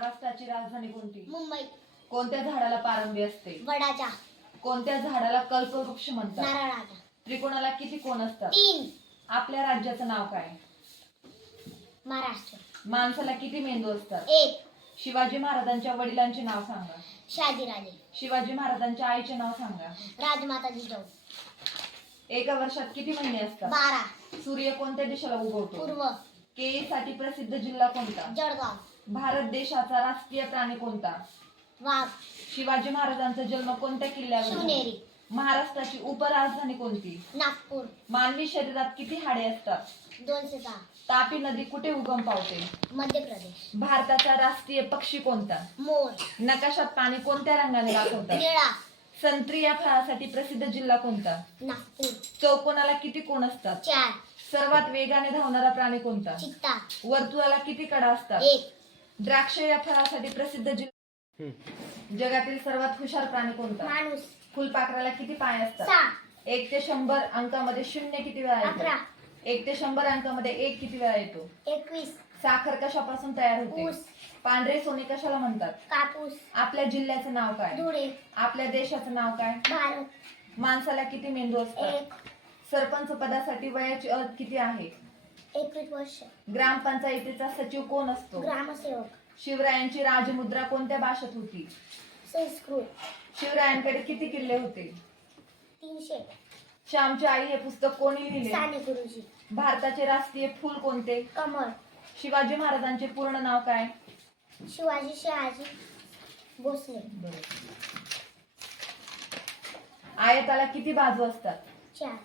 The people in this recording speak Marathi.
महाराष्ट्राची राजधानी कोणती? मुंबई. कोणत्या झाडाला पारंबी असते? वडाचा. कोणत्या झाडाला कल्पवृक्ष म्हणतात? नारळाचा. त्रिकोणाला किती कोण असतात? 3. आपल्या राज्याचं नाव काय? महाराष्ट्र. माणसाला किती मेंदू असतात? 1. शिवाजी महाराजांच्या वडिलांचे नाव सांगा. शहाजीराजे. शिवाजी महाराजांच्या आईचे नाव सांगा. राजमाता जिजाऊ. एका वर्षात किती महिने असतात? 12. सूर्य कोणत्या दिशेला उगवतो? पूर्व. केळीसाठी प्रसिद्ध जिल्हा कोणता? जळगाव. भारत देशाचा राष्ट्रीय प्राणी कोणता? वाघ. शिवाजी महाराजांचा जन्म कोणत्या किल्ल्यावर झाला? शिवनेरी. महाराष्ट्राची उपराजधानी कोणती? नागपूर. मानवी शरीरात किती हाडे असतात? 206. तापी नदी कुठे उगम पावते? मध्य प्रदेश. भारताचा राष्ट्रीय पक्षी कोणता? मोर. नकाशात पाणी कोणत्या रंगाने दाखवतात? निळा. संत्री या फळासाठी प्रसिद्ध जिल्हा कोणता? नागपूर. चौकोनाला किती कोण असतात? 4. सर्वात वेगाने धावणारा प्राणी कोणता? चित्ता. वर्तुळाला किती कडा असतात? 1. द्राक्ष या फळासाठी प्रसिद्ध जिल्हा. जगातील सर्वात हुशार प्राणी कोणता? माणूस. फुलपाखराला किती पाय असतात? 6. 1 ते 100 अंकामध्ये 0 किती वेळा येतो? 11. 1 ते 100 अंकामध्ये 1 किती वेळा येतो? 21. साखर कशापासून तयार होते? ऊस. पांढरे सोने कशाला म्हणतात? कापूस. आपल्या जिल्ह्याचं नाव काय? धुळे. आपल्या देशाचं नाव काय? भारत. माणसाला किती मेंदू असतात? 1. सरपंच पदासाठी वयाची अट किती आहे? 21 वर्ष. ग्रामपंचायतीचा सचिव कोण असतो? ग्रामसेवक. शिवरायांची राजमुद्रा कोणत्या भाषेत होती? संस्कृत. शिवरायांकडे किती किल्ले होते? 300. श्यामची आई हे पुस्तक कोणी लिहिले? साने गुरुजी. भारताचे राष्ट्रीय फूल कोणते? कमळ. शिवाजी महाराजांचे पूर्ण नाव काय? शिवाजी शहाजी भोसले. आयताला किती बाजू असतात? 4.